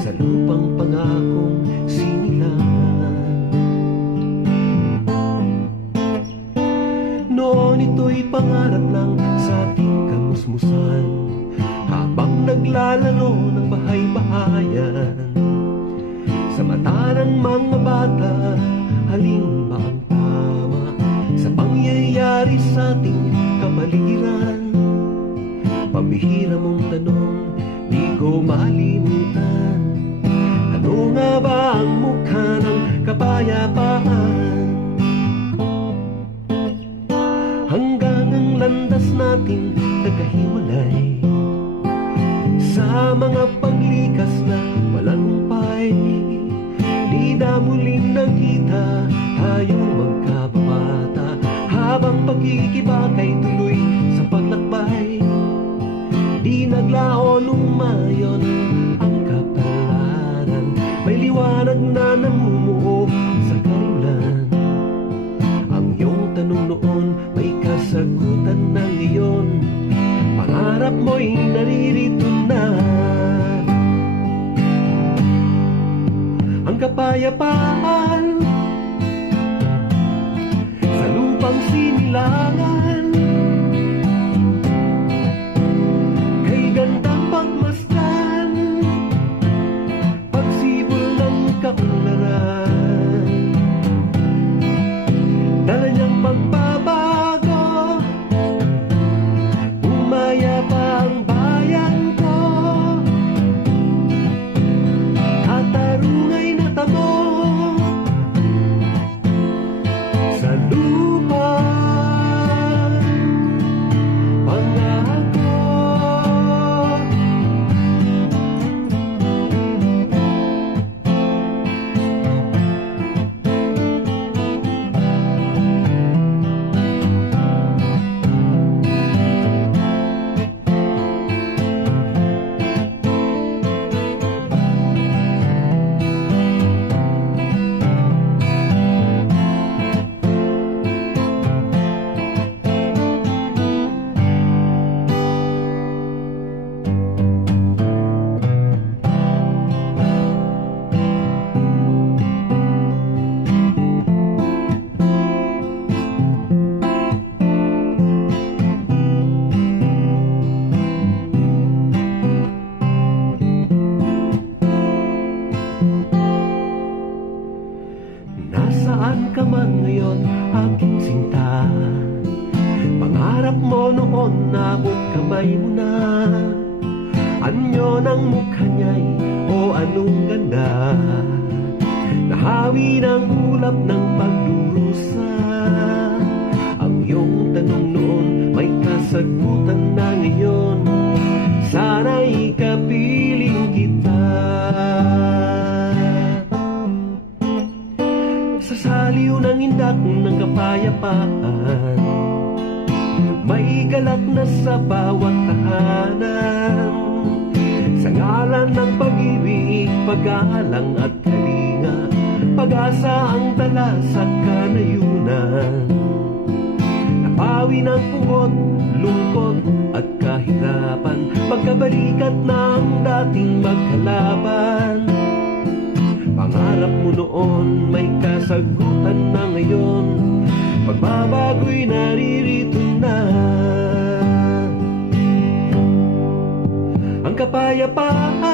sa lupang pangakong sinilangan. Noon ito'y pangarap lang sa ating kamusmusan, habang naglalaro ng bahay-bahayan. Sa mata ng mga bata, halin ba ang tama sa pangyayari sa ating kapaligiran? Pambihira mong tanong, di ko malimutan. Ano nga ba ang mukha ng kapayapaan? Hanggang ang landas natin nagkahiwalay sa mga paglikas na malalumpay. Di na muling nakita tayong magkababata, habang pag-iikibakay tuloy sa paglakbay. Di naglaon umayon ang kapalaran, may liwanag na namumuo sa kariulan. Ang iyong tanong noon may kasagutan ng iyon, pangarap mo'y naririto na. Ang kapayapaan sa lupang sinilangan, kay gandang pagmasdan, pagsibol ng kaunlaran. Dala niyang pagbabago, umaya pa ang bayan ko. Tatarungay na tamo sa lupa pangako. Nasaan ka man ngayon, aking sinta? Pangarap mo noon, naabot kamay mo na. Anyo ng mukha niya'y, o anong ganda, nahawi ng ulap ng pagdurusa. Ang iyong tanong noon may kasagutan na ngayon, sana'y kapiling kita. Sa saliw ng indak ng kapayapaan, may galak na sa bawat tahanan. Sa ngalan ng pag-ibig, pag-aalang at kalinga, pag-asa ang tala sa kanayunan. Napawi ng pugot, lungkot at kahirapan, magkabalikat na ang dating magkalaban. Pangarap mo noon may kasagutan na ngayon, pagbabago'y naririto na. Ang kapayapaan